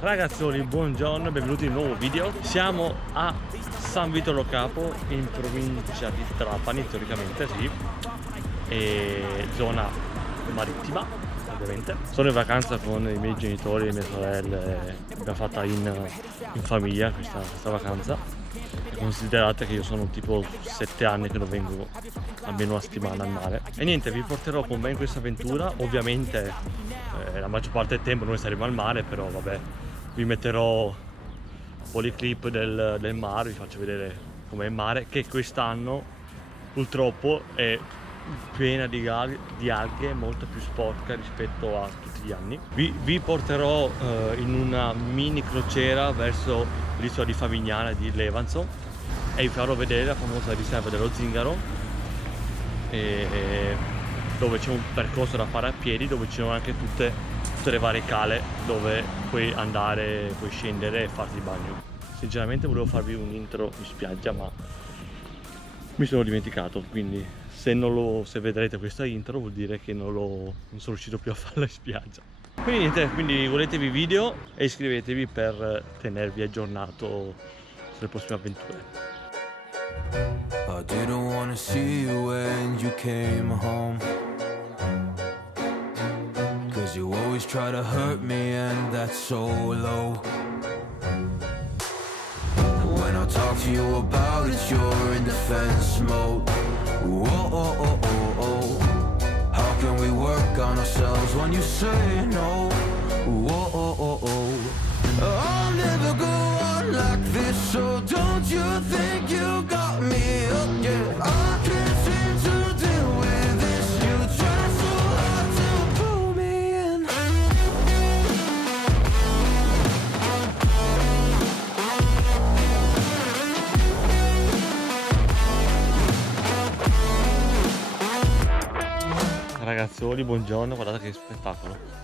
Ragazzoli, buongiorno e benvenuti in un nuovo video. Siamo a San Vito Lo Capo, in provincia di Trapani, teoricamente, sì, e zona marittima, ovviamente. Sono in vacanza con i miei genitori e le mie sorelle, abbiamo fatta in famiglia questa vacanza. Considerate che io sono tipo 7 anni che non vengo almeno una settimana al mare. E niente, vi porterò con me in questa avventura. Ovviamente la maggior parte del tempo noi saremo al mare, però vabbè, vi metterò un po' di clip del mare, vi faccio vedere com'è il mare, che quest'anno purtroppo è piena di alghe, molto più sporca rispetto a tutti gli anni. Vi porterò in una mini crociera verso l'isola di Favignana di Levanzo e vi farò vedere la famosa riserva dello Zingaro, dove c'è un percorso da fare a piedi, dove ci sono anche tutte le varie cale dove puoi andare, puoi scendere e farti il bagno. Sinceramente volevo farvi un intro in spiaggia, ma mi sono dimenticato, quindi se vedrete questa intro vuol dire che non sono riuscito più a farla in spiaggia. Quindi niente, godetevi video e iscrivetevi per tenervi aggiornato sulle prossime avventure. I didn't wanna see you when you came home, 'cause you always try to hurt me and that's so low. When I talk to you about it, you're in defense mode. Whoa, oh, oh, oh, oh. How can we work on ourselves when you say no? Whoa, oh, oh, oh. I'll never go on like this, so don't you think you got me up, yeah. I can't seem to deal with this. You try so hard to pull me in. Ragazzoli, buongiorno, guardate che spettacolo.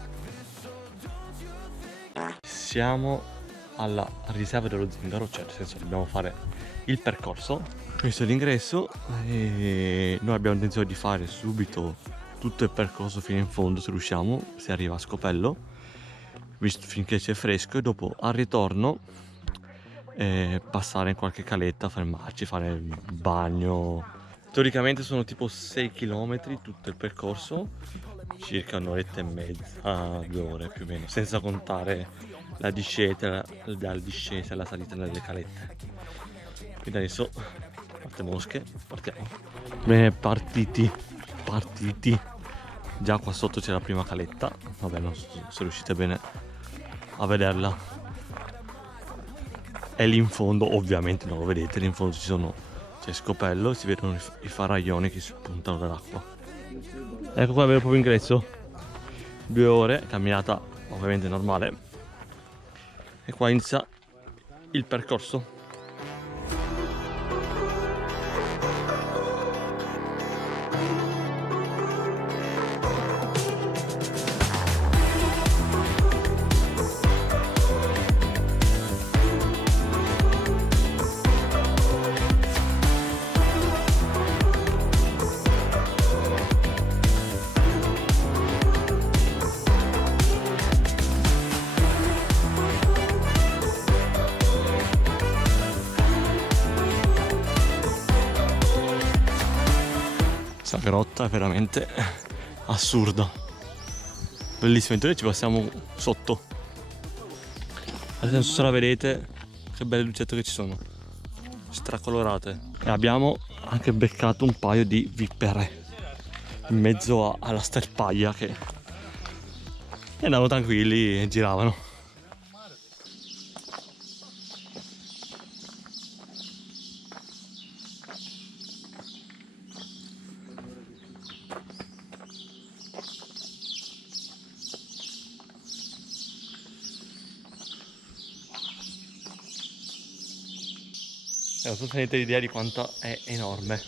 Siamo alla riserva dello Zingaro, cioè nel senso dobbiamo fare il percorso. Questo è l'ingresso e noi abbiamo intenzione di fare subito tutto il percorso fino in fondo se riusciamo, se arriva a Scopello, visto finché c'è fresco, e dopo al ritorno passare in qualche caletta, fermarci, fare il bagno. Teoricamente sono tipo 6 km tutto il percorso, circa un'oretta e mezza, 2 ore più o meno, senza contare la discesa e la salita nelle calette. Quindi adesso, parte mosche, partiamo. Bene, partiti. Già qua sotto c'è la prima caletta, vabbè, non so se riuscite bene a vederla. È lì in fondo, ovviamente non lo vedete, lì in fondo c'è Scopello, si vedono i faraglioni che spuntano dall'acqua. Ecco qua, vedo proprio ingresso. 2 ore, camminata ovviamente normale. E qua inizia il percorso. Questa grotta è veramente assurda, bellissima. Noi ci passiamo sotto, adesso se la vedete che belle lucette che ci sono, stracolorate. E abbiamo anche beccato un paio di vipere in mezzo alla sterpaglia che andavano tranquilli e giravano. Non so se avete idea di quanto è enorme.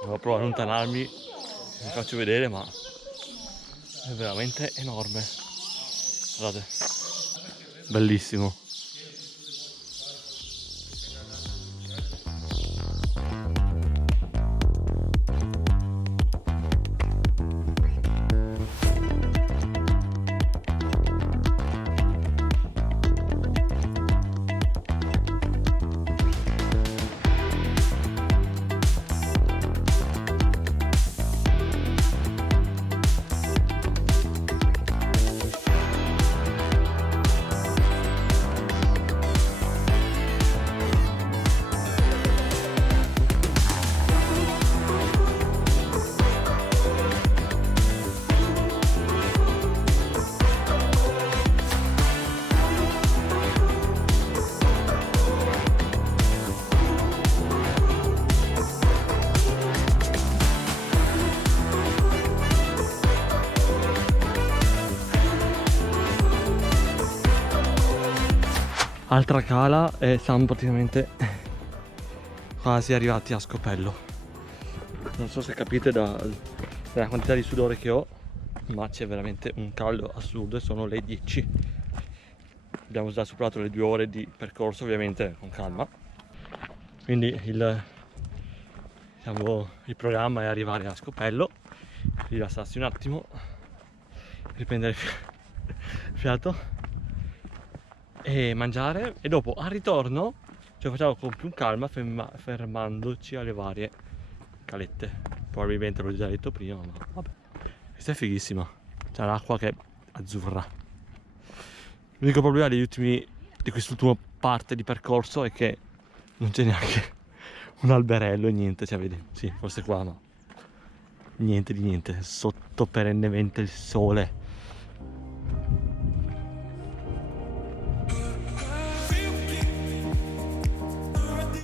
Devo provare a allontanarmi, vi faccio vedere, ma è veramente enorme. Guardate, bellissimo. altra cala e siamo praticamente quasi arrivati a Scopello. Non so se capite dalla quantità di sudore che ho, ma c'è veramente un caldo assurdo e sono le 10. Abbiamo già superato le 2 ore di percorso, ovviamente con calma. Quindi il programma è arrivare a Scopello, rilassarsi un attimo, riprendere fiato e mangiare, e dopo al ritorno ce lo facciamo con più calma, fermandoci alle varie calette. Probabilmente l'ho già detto prima, ma vabbè. Questa è fighissima, c'è l'acqua che è azzurra. L'unico problema di quest'ultima parte di percorso è che non c'è neanche un alberello e niente, cioè vedi, sì, forse qua, ma niente di niente, sotto perennemente il sole.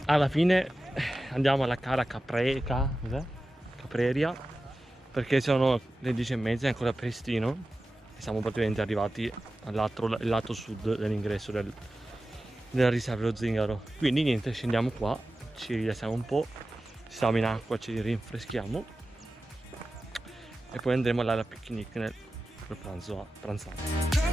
Alla fine andiamo alla cara Capreria, perché sono le 10:30, è ancora pristino e siamo praticamente arrivati al lato sud dell'ingresso della riserva dello Zingaro. Quindi niente, scendiamo qua, ci rilassiamo un po', stiamo in acqua, ci rinfreschiamo e poi andremo là alla picnic per pranzo a pranzare.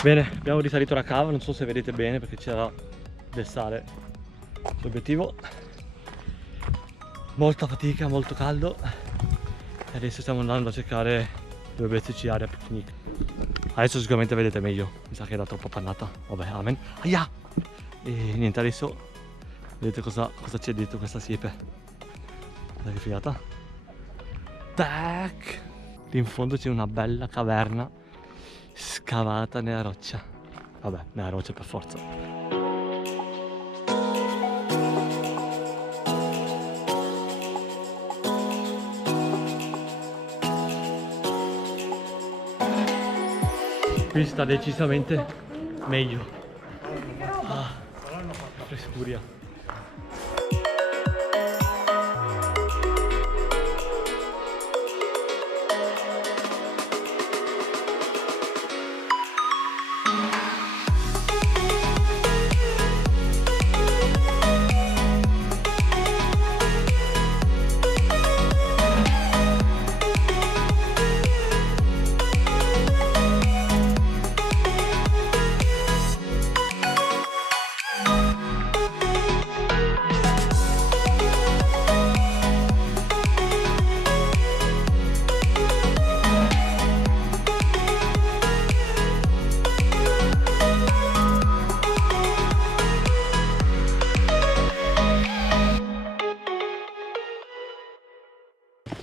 Bene, abbiamo risalito la cava, non so se vedete bene perché c'era del sale sull'obiettivo. Molta fatica, molto caldo e adesso stiamo andando a cercare dove metterci area picnic. Adesso sicuramente vedete meglio, mi sa che era troppo pannata, vabbè, amen. Aia! E niente, adesso vedete cosa c'è dietro questa siepe. Guarda che figata. Tac! Lì in fondo c'è una bella caverna scavata nella roccia. Vabbè, nella roccia per forza. Qui sta decisamente meglio. Ah, frescuria.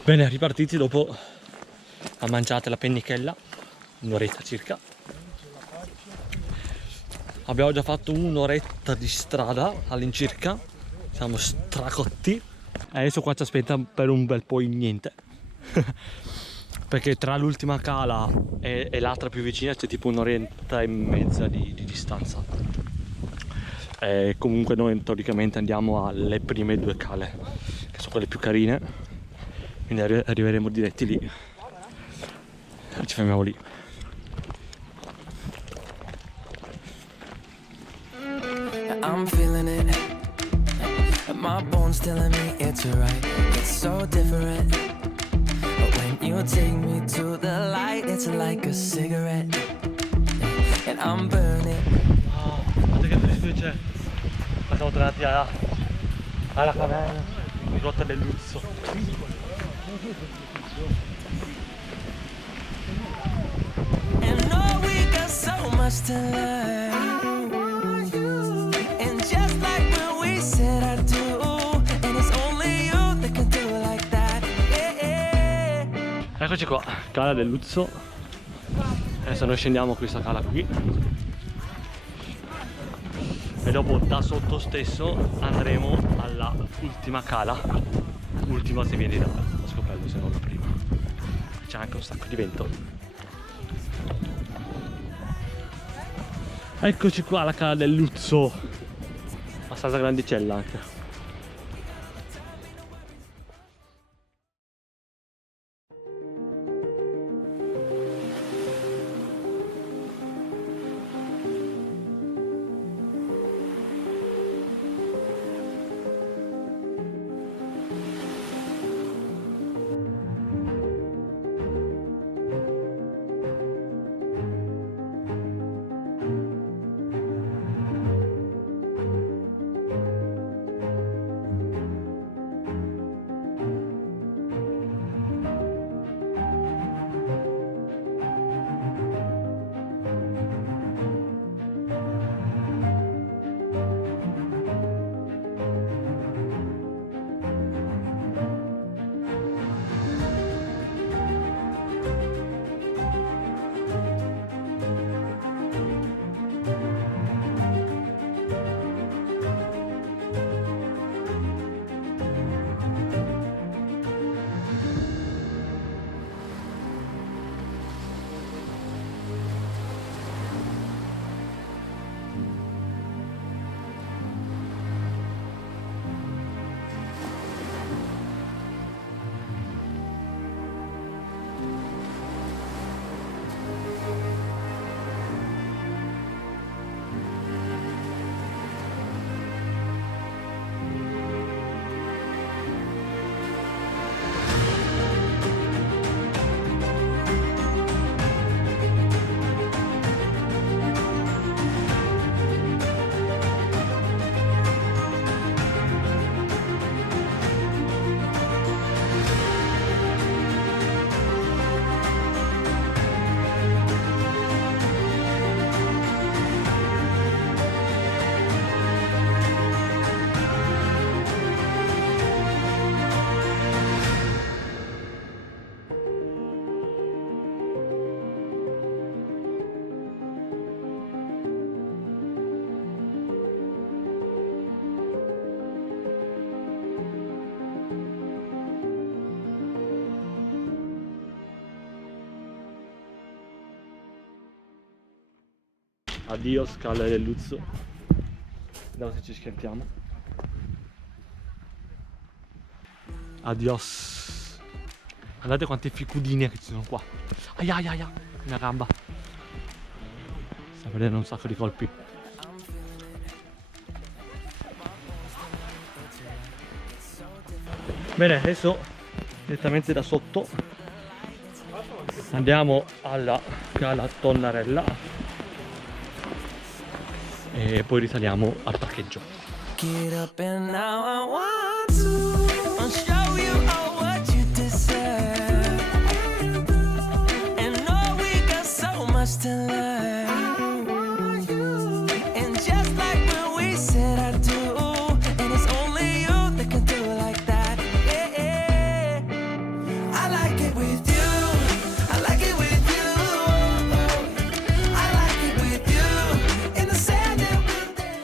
Bene, ripartiti dopo la mangiata e la pennichella, un'oretta circa. Abbiamo già fatto un'oretta di strada all'incirca, siamo stracotti. Adesso qua ci aspetta per un bel po' in niente. Perché tra l'ultima cala e l'altra più vicina c'è tipo un'oretta e mezza di distanza. E comunque noi teoricamente andiamo alle prime due cale, che sono quelle più carine. Quindi arriveremo diretti lì e ci fermiamo lì. I'm feeling it. My bones telling me it's right. It's so different. But when you take me to the light, it's like a cigarette. And I'm burning. Oh, guarda che fresco c'è. Siamo tornati alla caverna, in Grotta del Luzzo. And know we got so much to learn. And just like when we said I do, and it's only you that can do it like that. Yeah, yeah. Eccoci qua, Cala del Luzzo. Adesso noi scendiamo questa cala qui e dopo da sotto stesso andremo alla ultima cala, ultima se vieni da scoperto, se non la prima. C'è anche un sacco di vento. Eccoci qua alla Cala del Luzzo, abbastanza grandicella anche. Addio Scale del Luzzo. Vediamo se ci schiantiamo. Adios. Guardate quante ficudine che ci sono qua. Aia aia aia, mia gamba. Sta prendendo un sacco di colpi. Bene, adesso direttamente da sotto andiamo alla Cala Tonnarella e poi risaliamo al parcheggio. Get up and now I want to show you all what you deserve. And know we got so much to learn. And just like when we said I do, and it's only you that can do it like that. Yeah, I like it with you. I like it with you. I like it with you. In the sand that we dance.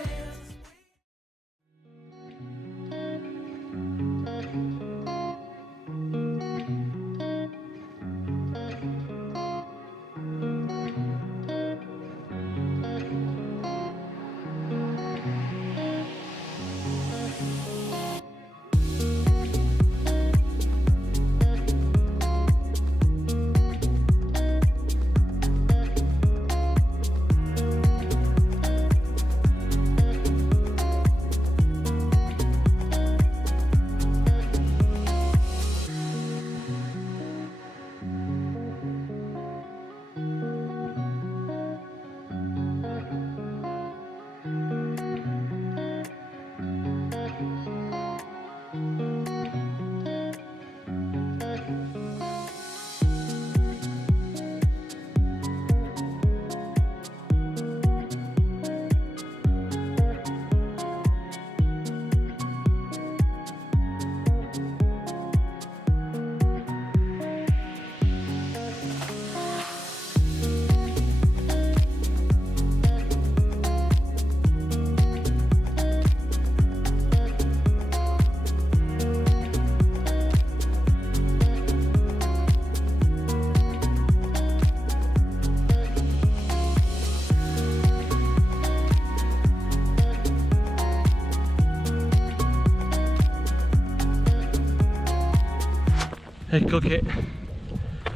Ecco che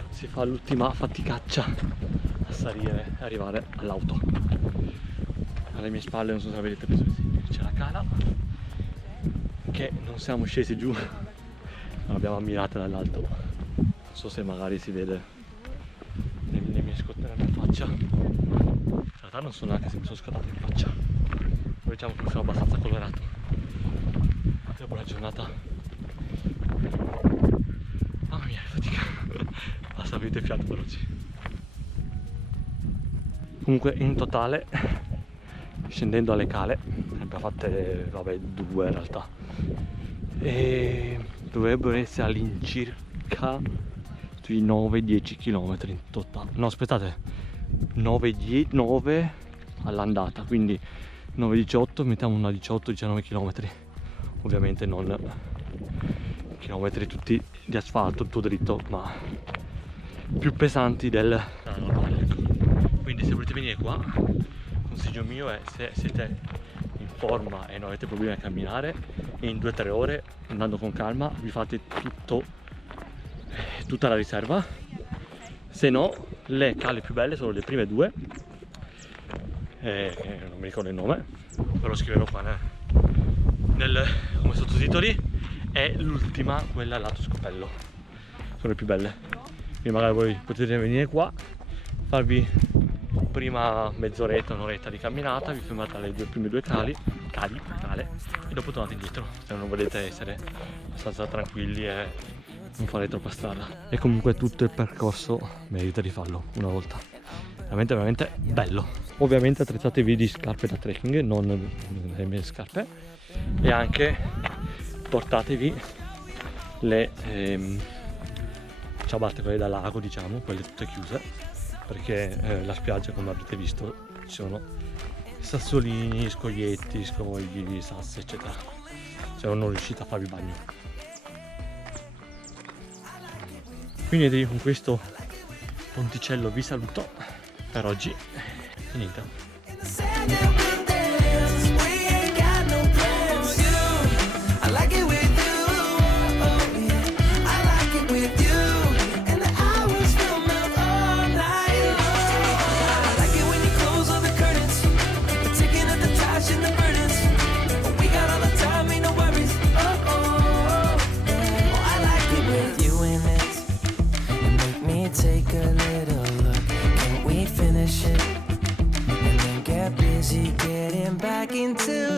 si fa l'ultima faticaccia a salire e arrivare all'auto. Alle mie spalle, non so se avete preso, c'è la cala, che non siamo scesi giù, ma l'abbiamo ammirata dall'alto. Non so se magari si vede le mie scotte nella mia faccia. In realtà non so neanche se mi sono scottato in faccia, ma diciamo che sono abbastanza colorato dopo la giornata. Mamma mia, che fatica. Basta, avete fiato veloci. Comunque in totale, scendendo alle cale, ne abbiamo fatte, vabbè, 2 in realtà, e dovrebbero essere all'incirca sui 9-10 km in totale. No, aspettate, 9 all'andata, quindi 9-18, mettiamo una 18-19 km. Ovviamente non chilometri tutti di asfalto, tutto dritto, ma più pesanti del normale, ecco. Quindi se volete venire qua, consiglio mio è, se siete in forma e non avete problemi a camminare, in 2-3 ore, andando con calma, vi fate tutta la riserva. Se no, le cale più belle sono le prime 2, non mi ricordo il nome, ve lo scriverò qua come sottotitoli, e l'ultima, quella lato Scopello, sono le più belle. Quindi magari voi potete venire qua, farvi prima mezz'oretta, un'oretta di camminata, vi fermate alle prime 2 cale, e dopo tornate indietro, se non volete essere abbastanza tranquilli e non fare troppa strada. E comunque tutto il percorso merita di farlo una volta, veramente bello. Ovviamente attrezzatevi di scarpe da trekking, non le mie scarpe, e anche portatevi le ciabatte, quelle da lago, diciamo, quelle tutte chiuse, perché la spiaggia, come avrete visto, ci sono sassolini, scoglietti, scogli, sassi, eccetera, se non riuscite a farvi bagno. Quindi con questo ponticello vi saluto per oggi e niente, Said that we'll dance, we ain't got no plans. I like it with you, oh yeah. I like it with you, and the hours will melt all night long. I like it when you close all the curtains, we're taking up the trash and the burdens. We got all the time, ain't no worries. I like it with you in it, and make me take a little look. Can't we finish it? And then get busy getting back into